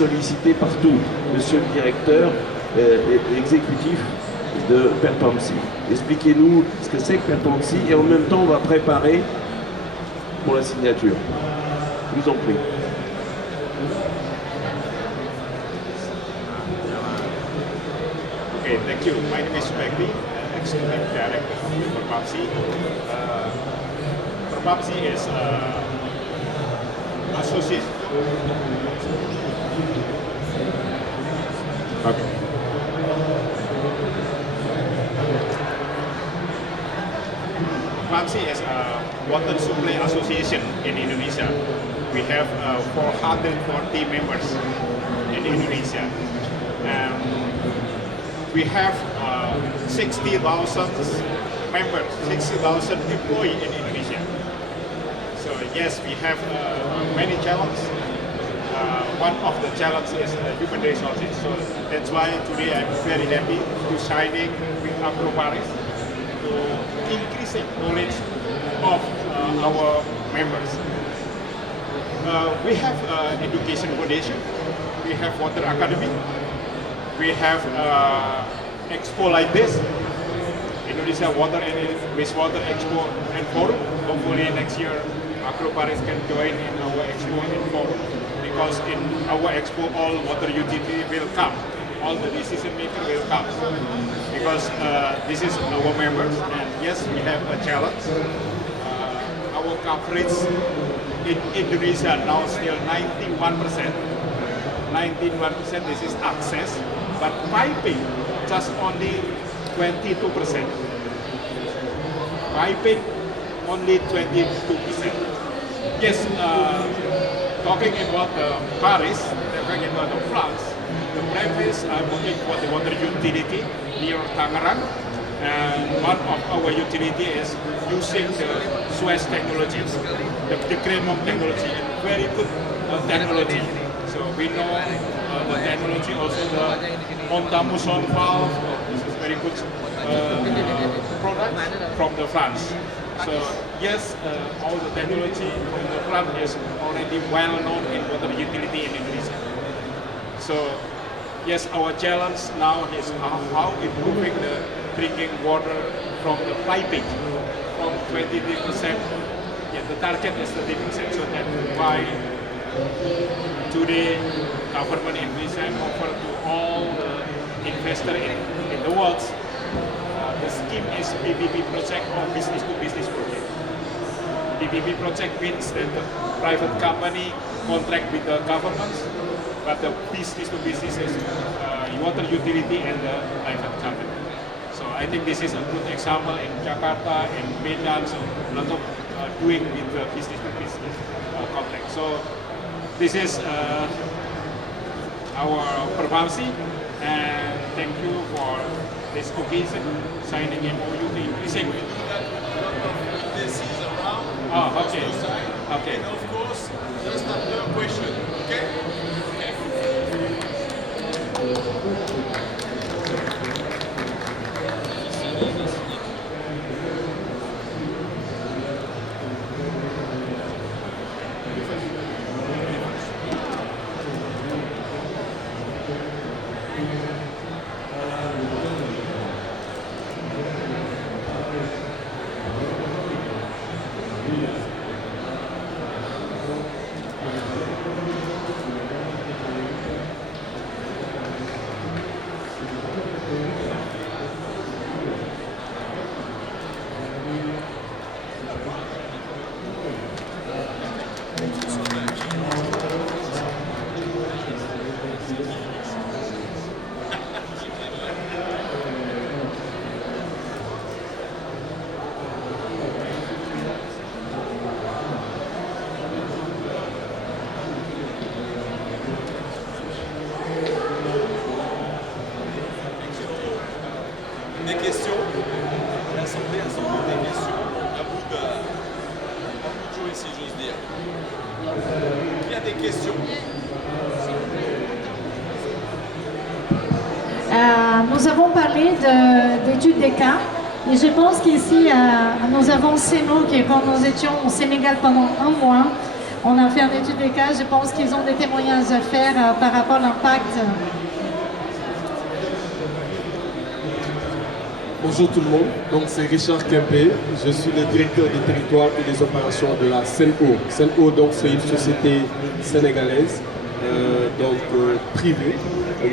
sollicité partout, monsieur le directeur exécutif de Perpamsi. Expliquez-nous ce que c'est que Perpamsi et en même temps on va préparer pour la signature. Je vous en prie. Okay, thank you. My name is Bekri, Executive Director of Perpamsi. Perpamsi is association. Okay. Perpamsi is a water supply association in Indonesia. We have 440 members in Indonesia. We have 60,000 members, 60,000 employees in Indonesia. So yes, we have many challenges. One of the challenges is human resources. So that's why today I'm very happy to signing with AgroParis to increasing knowledge of our members. We have education foundation. We have water academy. We have expo like this, Indonesia Water and Wastewater Expo and Forum. Hopefully next year AgroParis can join in our expo and forum, because in our expo all water utility will come, all the decision maker will come, because this is our members, and yes, we have a challenge. Our coverage in Indonesia now still 91%. 91% this is access, but piping just only 22%. Piping only 22%. Yes, talking about Paris, talking about France, the previous I'm working for the water utility near Tangerang, and one of our utility is using the Suez technologies, the Cremon technology, very good technology. So we know the technology, also the Montamuson valve. This is very good product from the France. So yes, all the technology from the France is already well known in water utility in Indonesia. So yes, our challenge now is how improving the drinking water from the piping from 23%. Yeah, the target is 30%. So that's why today, government in Indonesia offer to all the investors in the world. The scheme is PPP project or business to business project. PPP project means that the private company contract with the government, but the business to business is water utility and the private company. So I think this is a good example in Jakarta and Medan. So a lot of doing with the business to business contract. So this is our Perpamsi, and thank you for this occasion, signing MOU to increasing. This is around. Oh, okay. Okay. And of course, just another question, okay? Des questions? L'Assemblée a sans doute des questions à bout de jouer, si j'ose dire. Il y a des questions? Nous avons parlé d'études des cas et je pense qu'ici nous avons ces mots que quand nous étions au Sénégal pendant un mois, On a fait une étude des cas, je pense qu'ils ont des témoignages à faire par rapport à l'impact. Bonjour tout le monde, donc c'est Richard Kempé, je suis le directeur des territoires et des opérations de la Sen'Eau. Sen'Eau, donc c'est une société sénégalaise, privée,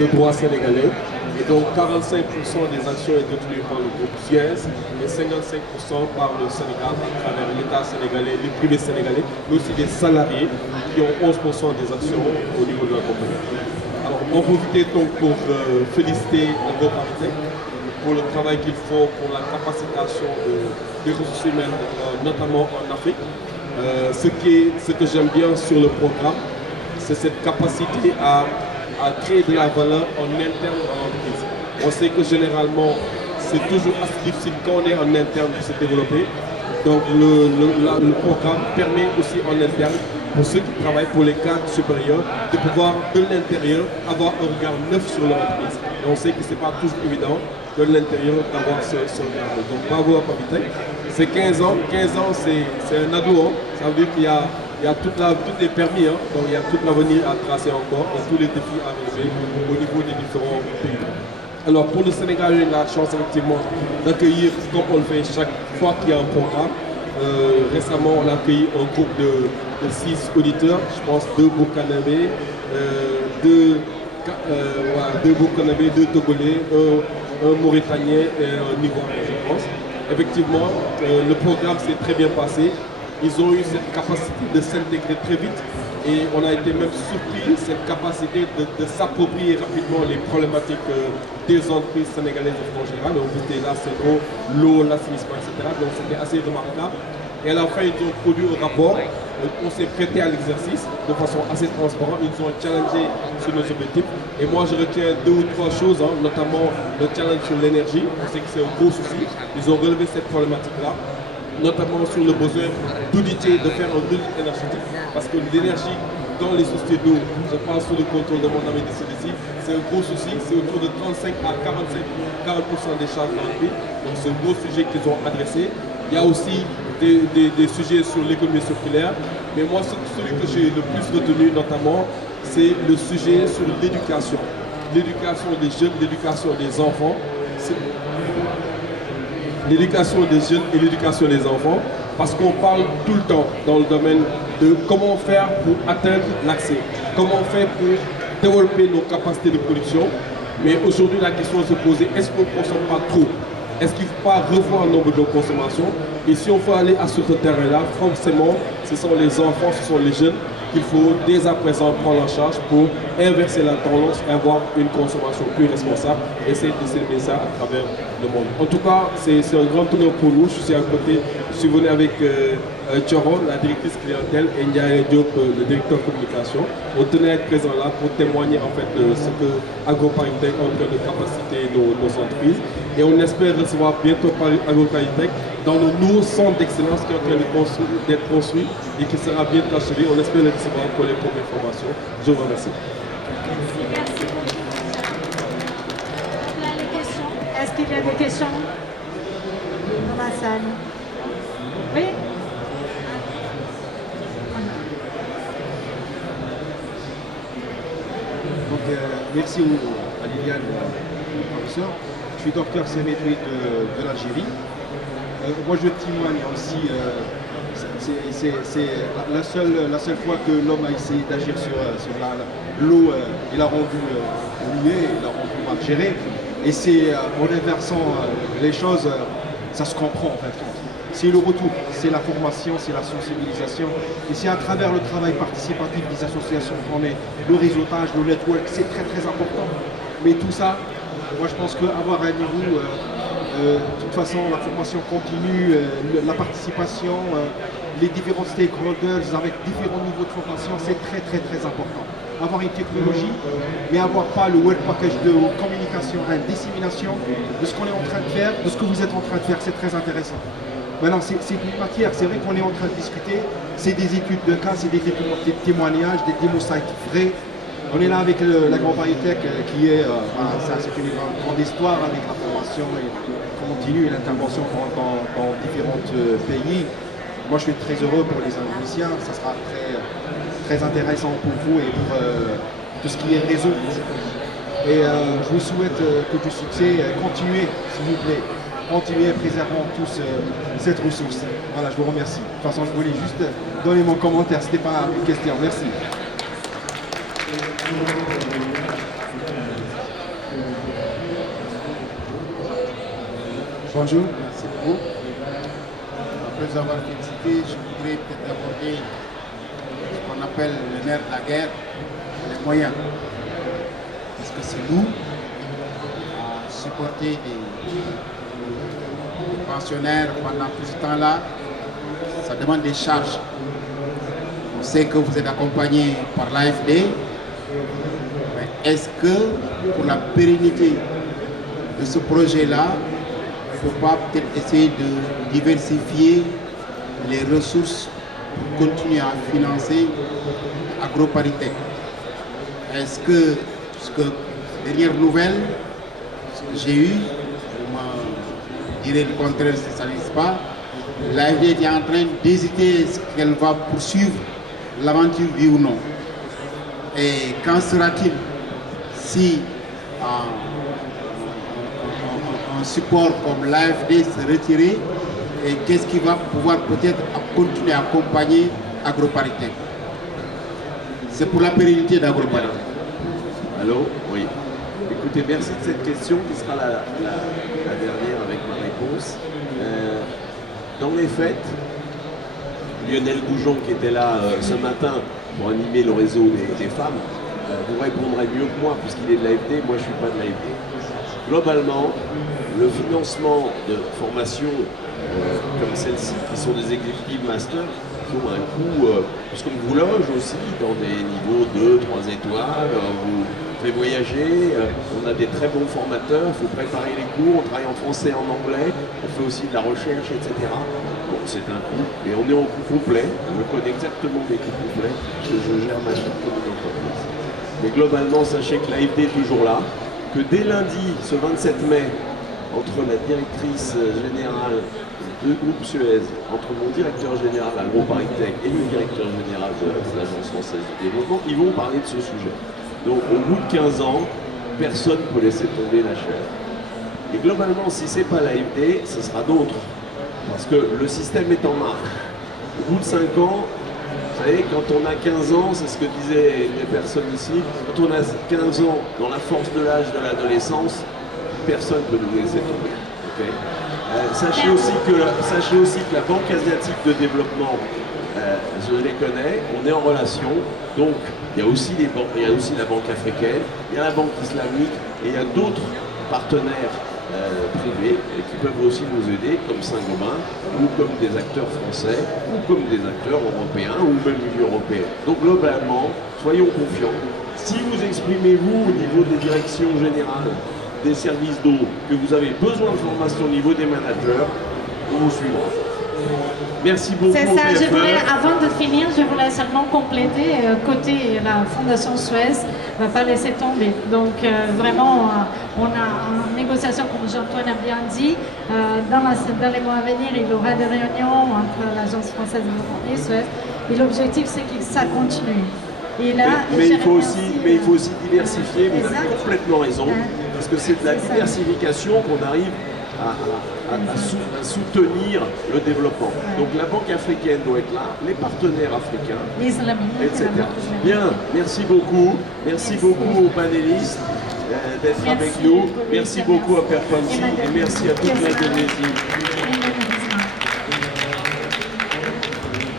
de droit sénégalais. Et donc 45% des actions est détenues par le groupe Suez et 55% par le Sénégal à travers l'État sénégalais, les privés sénégalais, mais aussi des salariés qui ont 11% des actions au niveau de la compagnie. Alors on profite donc pour féliciter AgroParisTech pour le travail qu'ils font pour la capacitation des ressources humaines, notamment en Afrique. Ce que j'aime bien sur le programme, c'est cette capacité à créer de la valeur en interne dans l'entreprise. On sait que généralement, c'est toujours assez difficile quand on est en interne de se développer. Donc le programme permet aussi en interne, pour ceux qui travaillent pour les cadres supérieurs, de pouvoir de l'intérieur avoir un regard neuf sur l'entreprise. Et on sait que ce n'est pas toujours évident de l'intérieur d'avoir ce regard. Donc bravo à Papitech. C'est 15 ans. 15 ans, c'est un ado. Hein. Ça veut dire qu'il y a tous les permis, hein. Donc il y a tout l'avenir à tracer encore et tous les défis à relever au niveau des différents pays. Alors pour le Sénégal, j'ai la chance effectivement d'accueillir, comme on le fait chaque fois qu'il y a un programme. Récemment, on a accueilli un groupe de 6 auditeurs, je pense 2 Burkinabés, 2 Burkinabés, 2 Togolais, un Mauritanien et un Ivoirien, je pense. Effectivement, le programme s'est très bien passé. Ils ont eu cette capacité de s'intégrer très vite et on a été même surpris cette capacité de s'approprier rapidement les problématiques des entreprises sénégalaises en général. Donc c'était l'eau, l'assainissement, etc. Donc c'était assez remarquable. Et à la fin, ils ont produit un rapport. On s'est prêté à l'exercice de façon assez transparente. Ils nous ont challengé sur nos objectifs. Et moi, je retiens 2 ou 3 choses, hein, notamment le challenge sur l'énergie. On sait que c'est un gros souci. Ils ont relevé cette problématique-là, notamment sur le besoin d'auditer, de faire un audit énergétique, parce que l'énergie dans les sociétés d'eau, je parle sous le contrôle de mon ami de CDC, c'est un gros souci, c'est autour de 35 à 40% des charges dans le pays, donc c'est un gros sujet qu'ils ont adressé. Il y a aussi des sujets sur l'économie circulaire, mais moi celui que j'ai le plus retenu notamment, c'est le sujet sur l'éducation des jeunes, l'éducation des enfants. L'éducation des jeunes et l'éducation des enfants, parce qu'on parle tout le temps dans le domaine de comment faire pour atteindre l'accès, comment faire pour développer nos capacités de production. Mais aujourd'hui, la question est se poser, est-ce qu'on ne consomme pas trop? Est-ce qu'il ne faut pas revoir le nombre de consommation? Et si on veut aller à ce terrain-là, forcément, ce sont les enfants, ce sont les jeunes qu'il faut dès à présent prendre en charge pour inverser la tendance et avoir une consommation plus responsable et essayer de distribuer ça à travers le monde. En tout cas, c'est un grand honneur pour nous. Je suis à côté, je suis venu avec Thioro, la directrice clientèle, et Ndiaye Diop, le directeur communication. On tenait à être présent là pour témoigner en fait de ce que AgroParisTech est en train de capaciter nos entreprises. Et on espère recevoir bientôt AgroParisTech dans nos nouveaux centres d'excellence qui est en train d'être construit et qui sera bientôt achevé. On espère le recevoir pour les premières formations. Je vous remercie. Merci beaucoup. Est-ce qu'il y a des questions dans la salle? Oui? Donc, merci à Liliane, le professeur. Je suis docteur Sémétri de l'Algérie. Moi, je témoigne aussi. C'est la seule fois que l'homme a essayé d'agir sur l'eau. Il a rendu muet, il a rendu mal géré. Et c'est en inversant les choses, ça se comprend en fait. C'est le retour, c'est la formation, c'est la sensibilisation. Et c'est à travers le travail participatif des associations qu'on est, le réseautage, le network, c'est très très important. Mais tout ça, moi je pense qu'avoir un niveau, de toute façon la formation continue, la participation, les différents stakeholders avec différents niveaux de formation, c'est très très très important. Avoir une technologie, mais avoir pas le web package de communication, de dissémination de ce qu'on est en train de faire, de ce que vous êtes en train de faire, c'est très intéressant. Maintenant, c'est une matière, c'est vrai qu'on est en train de discuter, c'est des études de cas, c'est des témoignages, des démonstrations vrais. On est là avec l'AgroParisTech qui est, c'est une grande histoire avec la formation et continue et l'intervention dans différents pays. moi je suis très heureux pour les Indonésiens, ça sera très intéressant pour vous et pour tout ce qui est réseau. Et je vous souhaite que du succès, continuez s'il vous plaît, continuez, préservons tous cette ressource. Voilà, je vous remercie. De toute façon, je voulais juste donner mon commentaire, c'était pas une question, merci. Bonjour, merci beaucoup. Après avoir félicité, je voudrais peut-être aborder ce qu'on appelle le nerf de la guerre, les moyens. Parce que c'est nous à supporter des pensionnaires pendant tout ce temps-là. Ça demande des charges. On sait que vous êtes accompagné par l'AFD. Mais est-ce que pour la pérennité de ce projet-là, il ne faut pas peut-être essayer de diversifier les ressources pour continuer à financer AgroParisTech? Est-ce que, puisque dernière nouvelle, ce que j'ai eu, je me dirais le contraire si ça n'existe pas, l'AFD est en train d'hésiter est-ce qu'elle va poursuivre l'aventure, oui ou non? Et qu'en sera-t-il si un support comme l'AFD se retirer, et qu'est-ce qui va pouvoir peut-être continuer à accompagner AgroParisTech? C'est pour la pérennité d'AgroParisTech. Allô? Oui. Écoutez, merci de cette question qui sera la dernière avec ma réponse. Dans les faits, Lionel Goujon qui était là ce matin pour animer le réseau des femmes vous répondrait mieux que moi puisqu'il est de l'AFD, moi je ne suis pas de l'AFD. Globalement, le financement de formations comme celle-ci, qui sont des exécutifs masters, qui ont un coût, puisqu'on vous loge aussi dans des niveaux 2, 3 étoiles, vous fait voyager, on a des très bons formateurs, il faut préparer les cours, on travaille en français et en anglais, on fait aussi de la recherche, etc. Bon, c'est un coût, et on est en coût complet, je connais exactement des coûts complets, parce que je gère ma chaîne comme une entreprise. Mais globalement, sachez que l'AFD est toujours là, que dès lundi, ce 27 mai, entre la directrice générale de groupe Suez, entre mon directeur général AgroParisTech et le directeur général de l'Agence française de développement, ils vont parler de ce sujet. Donc au bout de 15 ans, personne ne peut laisser tomber la chaîne. Et globalement, si ce n'est pas l'AFD, ce sera d'autres. Parce que le système est en marche. Au bout de 5 ans, vous savez, quand on a 15 ans, c'est ce que disaient les personnes ici, quand on a 15 ans dans la force de l'âge de l'adolescence, personne ne peut nous laisser tomber. Okay. Sachez aussi que la Banque asiatique de développement, je les connais, on est en relation, donc il y a aussi les banques, il y a aussi la Banque africaine, il y a la Banque islamique et il y a d'autres partenaires privés qui peuvent aussi nous aider, comme Saint-Gobain, ou comme des acteurs français, ou comme des acteurs européens, ou même l'Union européenne. Donc globalement, soyons confiants. Si vous exprimez, vous, au niveau des directions générales, des services d'eau, que vous avez besoin de formation au niveau des managers, on vous suivra. Merci beaucoup. C'est ça, je voulais, avant de finir, je voulais seulement compléter, côté la Fondation Suez, ne va pas laisser tomber. Donc vraiment, on a en négociation, comme Jean-Antoine a bien dit, dans les mois à venir, il y aura des réunions entre l'Agence française de développement et Suez. Et l'objectif, c'est que ça continue. Et là, mais il faut aussi diversifier, vous avez complètement raison, parce que c'est de la diversification qu'on arrive à soutenir le développement. Donc la Banque africaine doit être là, les partenaires africains, etc. Bien, merci beaucoup. Merci beaucoup aux panélistes d'être avec nous. Merci beaucoup à Perpamsi et merci à toute l'Indonésie.